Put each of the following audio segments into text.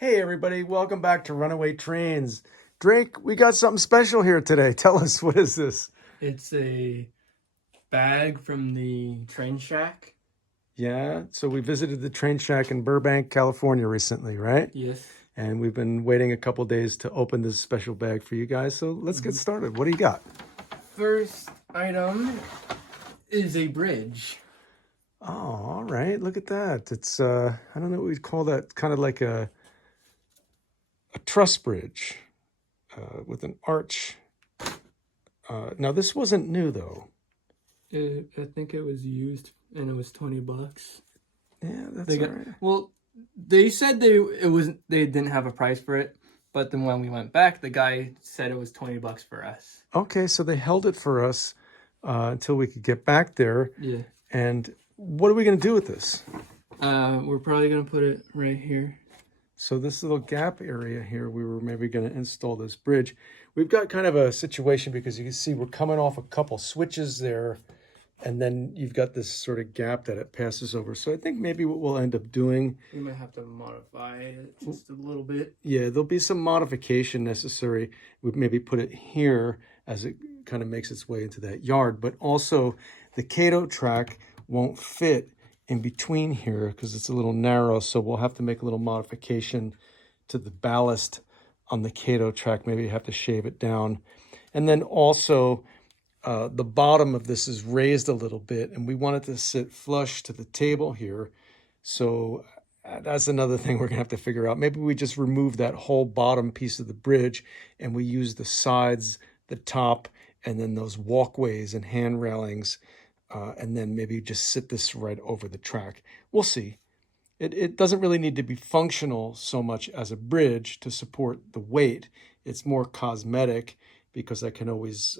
Hey everybody, welcome back to Runaway Trains. Drake, we got something special here today. Tell us, what is this? It's a bag from the train shack. Yeah, so we visited the train shack in Burbank, California recently, right? Yes. And we've been waiting a couple days to open this special bag for you guys. So let's get started. What do you got? First item is a bridge. Oh, all right. Look at that. It's I don't know what we'd call that, kind of like a truss bridge with an arch. Now this wasn't new though. I think it was used and it was $20. Yeah, that's They all got, right. well, they said they didn't have a price for it, but then when we went back, the guy said it was $20 for us. Okay, so they held it for us until we could get back there. Yeah. And what are we going to do with this? We're probably gonna put it right here. So this little gap area here, we were maybe going to install this bridge. We've got kind of a situation because you can see we're coming off a couple switches there, and then you've got this sort of gap that it passes over. So I think maybe what we'll end up doing, We might have to modify it just a little bit. yeah, there'll be some modification necessary. We'd maybe put it here as it kind of makes its way into that yard, but also the Cato track won't fit in between here because it's a little narrow, so we'll have to make a little modification to the ballast on the Cato track. Maybe have to shave it down. And then also the bottom of this is raised a little bit, and we want it to sit flush to the table here. So that's another thing we're gonna have to figure out. Maybe we just remove that whole bottom piece of the bridge and we use the sides, the top, and then those walkways and hand railings, and then maybe just sit this right over the track. We'll see. It doesn't really need to be functional so much as a bridge to support the weight. It's more cosmetic because I can always,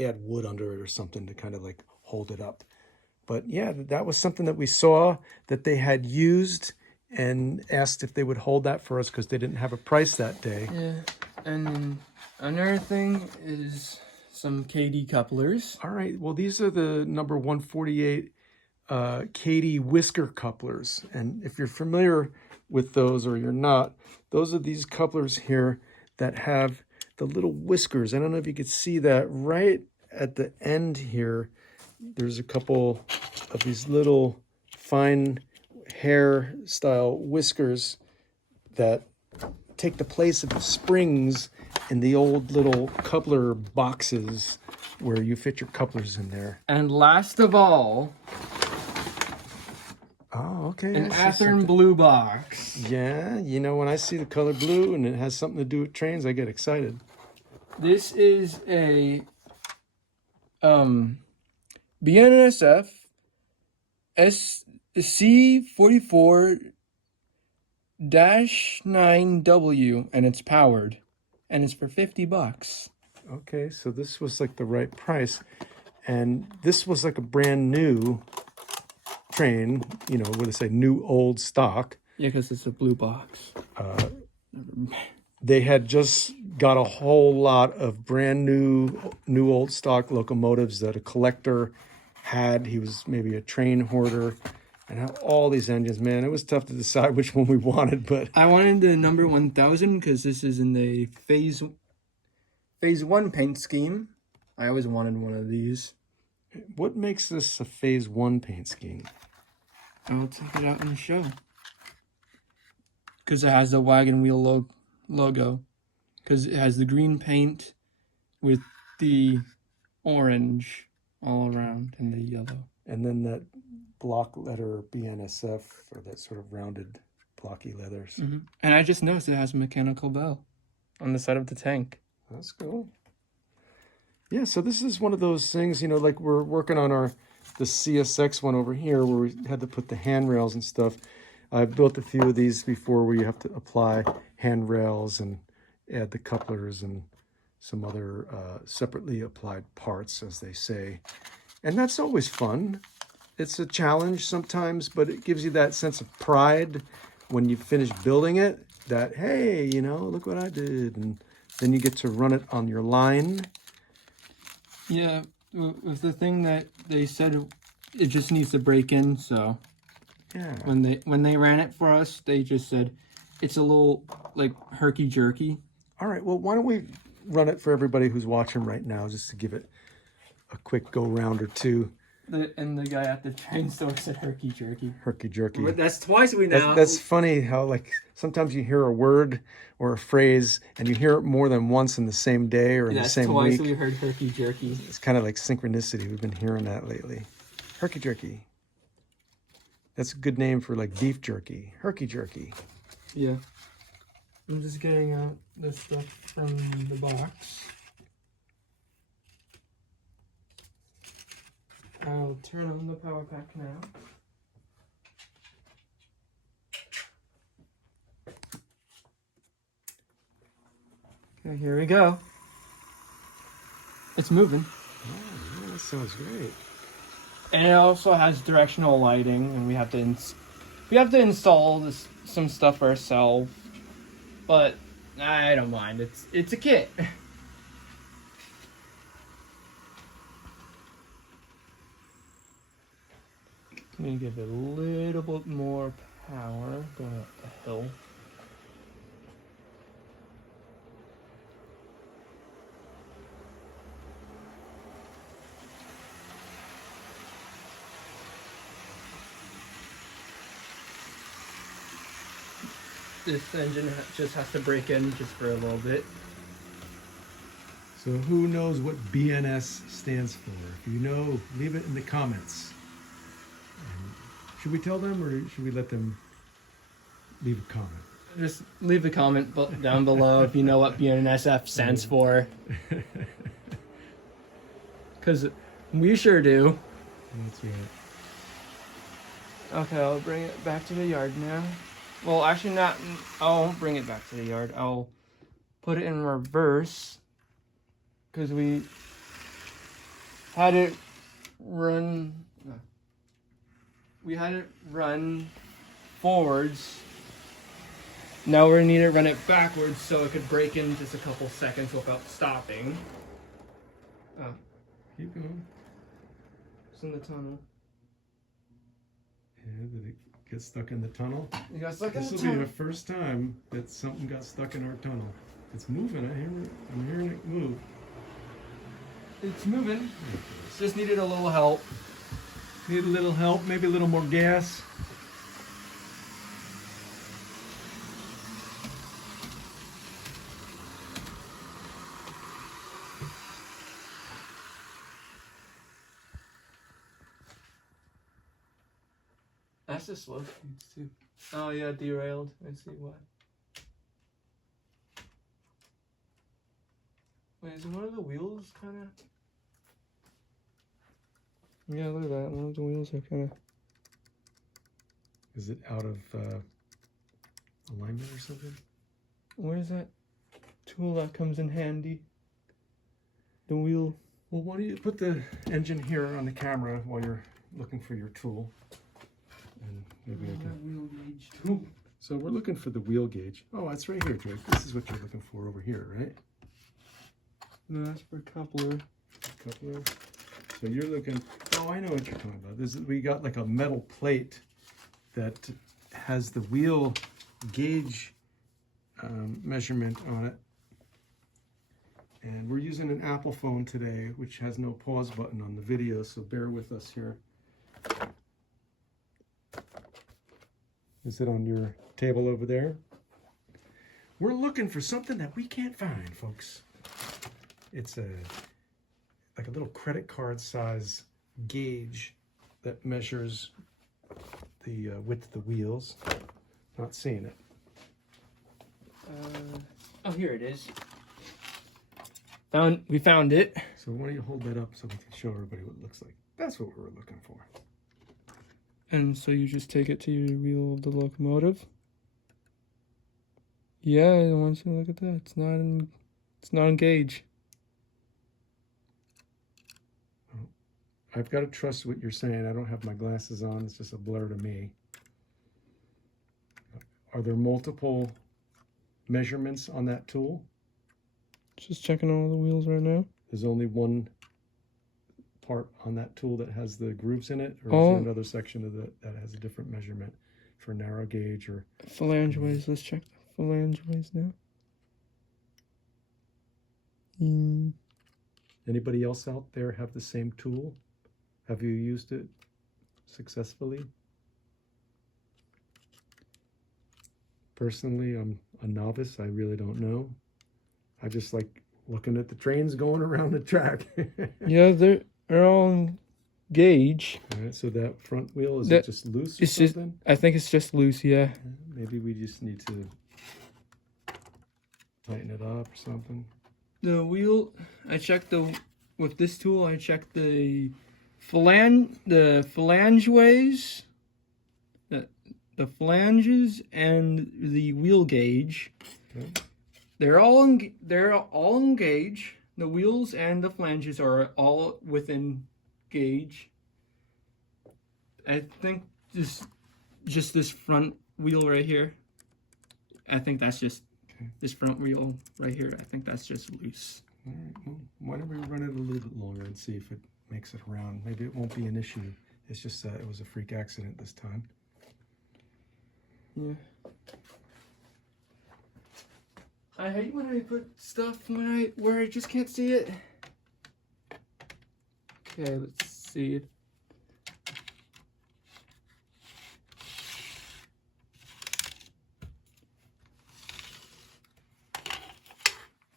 add wood under it or something to kind of like hold it up. But yeah, that was something that we saw that they had used and asked if they would hold that for us because they didn't have a price that day. Yeah, and then another thing is some KD couplers. All right, well, these are the number 148 KD whisker couplers. And if you're familiar with those or you're not, those are these couplers here that have the little whiskers. I don't know if you could see that right at the end here. There's a couple of these little fine hair style whiskers that take the place of the springs in the old little coupler boxes where you fit your couplers in there. And last of all, Oh, okay. an Athearn blue box. Yeah, when I see the color blue and it has something to do with trains, I get excited. This is a BNSF C44-9W, and it's powered, and it's for $50. Okay, so this was like the right price. And this was like a brand new train, what do they say, new old stock. Yeah, because it's a blue box. They had just got a whole lot of brand new old stock locomotives that a collector had. He was maybe a train hoarder and had all these engines. Man, it was tough to decide which one we wanted, but I wanted the number 1000 because this is in the phase 1 paint scheme. I always wanted one of these. what makes this a phase 1 paint scheme? I'll take it out in the show. Because it has the wagon wheel logo. Because it has the green paint with the orange all around and the yellow. And then that block letter BNSF, or that sort of rounded blocky leathers. Mm-hmm. And I just noticed it has a mechanical bell on the side of the tank. That's cool. Yeah, so this is one of those things, like we're working on the CSX one over here where we had to put the handrails and stuff. I've built a few of these before where you have to apply handrails and add the couplers and some other separately applied parts, as they say. And that's always fun. It's a challenge sometimes, but it gives you that sense of pride when you finish building it, that, hey, look what I did. And then you get to run it on your line. Yeah, with the thing that they said it just needs to break in, so Yeah. when they ran it for us, they just said it's a little like herky jerky. All right, well, why don't we run it for everybody who's watching right now, just to give it a quick go round or two. And the guy at the train store said herky jerky. Herky jerky. But that's twice we now. That's funny how, like, sometimes you hear a word or a phrase and you hear it more than once in the same day or in the same twice week. we heard herky jerky. It's kind of like synchronicity. We've been hearing that lately. Herky jerky. That's a good name for like beef jerky. Herky jerky. Yeah. I'm just getting out the stuff from the box. I'll turn on the power pack now. Okay, here we go. It's moving. Oh, that sounds great. And it also has directional lighting, and we have to install some stuff ourselves. But I don't mind. It's a kit. I'm gonna give it a little bit more power going up the hill. This engine just has to break in just for a little bit. So who knows what BNS stands for? If you know, leave it in the comments. Should we tell them, or should we let them leave a comment? Just leave a comment down below if you know what BNSF stands for. Because we sure do. That's right. Okay, I'll bring it back to the yard now. Well, actually not. I won't bring it back to the yard. I'll put it in reverse. Because we had it run... We had it run forwards. Now we need to run it backwards so it could break in just a couple seconds without stopping. Oh. Keep going. It's in the tunnel. Yeah, did it get stuck in the tunnel? It got stuck in the This tunnel. will be the first time that something got stuck in our tunnel. It's moving. I'm hearing it move. It's moving. Just needed a little help. Need a little help, maybe a little more gas. That's the slow speeds too. Oh yeah, derailed. I see why. Wait, is one of the wheels kind of... Yeah, look at that. One of the wheels are kind of... Is it out of alignment or something? Where's that tool that comes in handy? The wheel. Well, why don't you put the engine here on the camera while you're looking for your tool? And maybe I can... Wheel gauge tool. So we're looking for the wheel gauge. Oh, that's right here, Drake. This is what you're looking for over here, right? No, that's for coupler. Coupler. So you're looking... Oh, I know what you're talking about. We got like a metal plate that has the wheel gauge measurement on it. And we're using an Apple phone today, which has no pause button on the video, so bear with us here. Is it on your table over there? We're looking for something that we can't find, folks. It's like a little credit card size gauge that measures the width of the wheels. Not seeing it. Oh, here it is. We found it. So why don't you hold that up so we can show everybody what it looks like. That's what we were looking for. And so you just take it to your wheel of the locomotive. Yeah, I want you to look at that. It's not engaged. I've got to trust what you're saying. I don't have my glasses on. It's just a blur to me. Are there multiple measurements on that tool? Just checking all the wheels right now. There's only one part on that tool that has the grooves in it, or is there another section of that has a different measurement? for narrow gauge or Phalangeways. Let's check the phalangeways now. Anybody else out there have the same tool? Have you used it successfully? Personally, I'm a novice. I really don't know. I just like looking at the trains going around the track. Yeah, they're all on gauge. All right, so that front wheel, is it just loose or something? I think it's just loose, yeah. Maybe we just need to tighten it up or something. The wheel, I checked with this tool, I checked the phalangeways, the flanges, and the wheel gauge. Okay. They're all in gauge. The wheels and the flanges are all within gauge. I think just this front wheel right here. I think that's just this front wheel right here. I think that's just loose. All right. Well, why don't we run it a little bit longer and see if it makes it around? Maybe it won't be an issue. It's just that it was a freak accident this time. Yeah. I hate when I put stuff where I just can't see it. Okay, let's see it.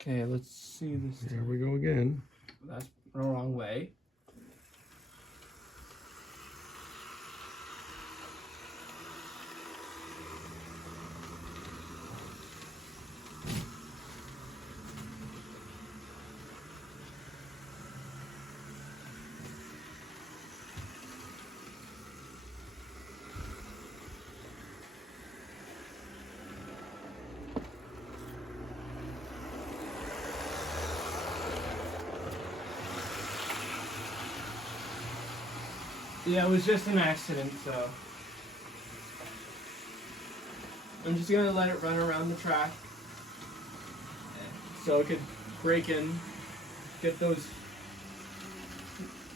Okay, let's see this. Here we go again. That's the wrong way. Yeah, it was just an accident, so I'm just gonna let it run around the track so it could break in, get those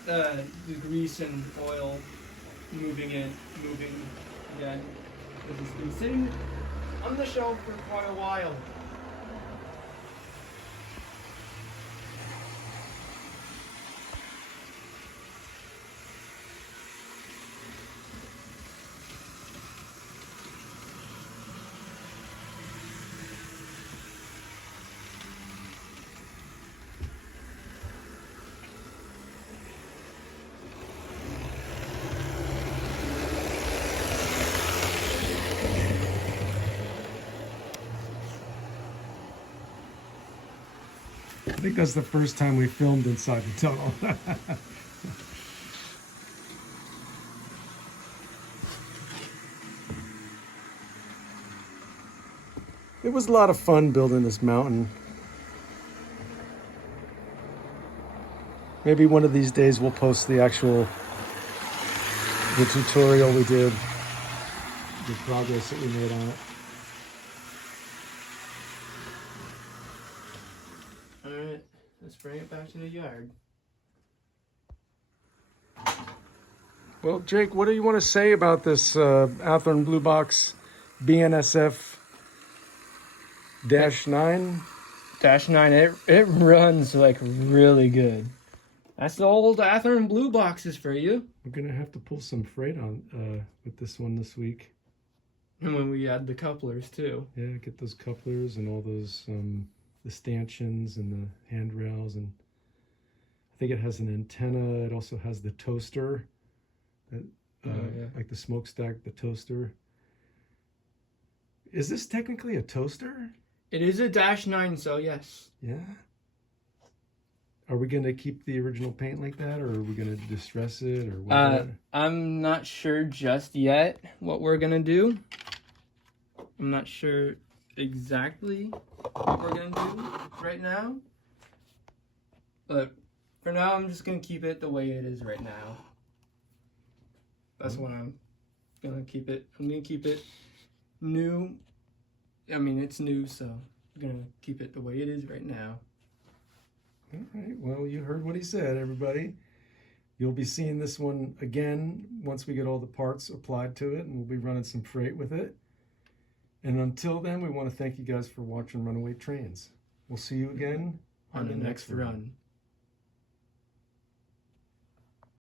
the grease and oil moving again. Because it's been sitting on the shelf for quite a while. I think that's the first time we filmed inside the tunnel. It was a lot of fun building this mountain. Maybe one of these days we'll post the tutorial we did, the progress that we made on it. Alright, let's bring it back to the yard. Well, Jake, what do you want to say about this Athearn Blue Box BNSF -9? -9, it runs like really good. That's the old Athearn Blue Boxes for you. We're gonna have to pull some freight on with this one this week. And when we add the couplers too. Yeah, get those couplers and all those the stanchions and the handrails, and I think it has an antenna. It also has the toaster, that like the smokestack, the toaster. Is this technically a toaster? It is a -9, so yes. Yeah. Are we going to keep the original paint like that, or are we going to distress it, or what? I'm not sure just yet what we're going to do. I'm not sure exactly what we're going to do right now. But for now, I'm just going to keep it the way it is right now. That's what I'm going to keep it. I'm going to keep it new. I mean, it's new, so I'm going to keep it the way it is right now. All right, well, you heard what he said, everybody. You'll be seeing this one again once we get all the parts applied to it, and we'll be running some freight with it. And until then, we want to thank you guys for watching Runaway Trains. We'll see you again On the next run.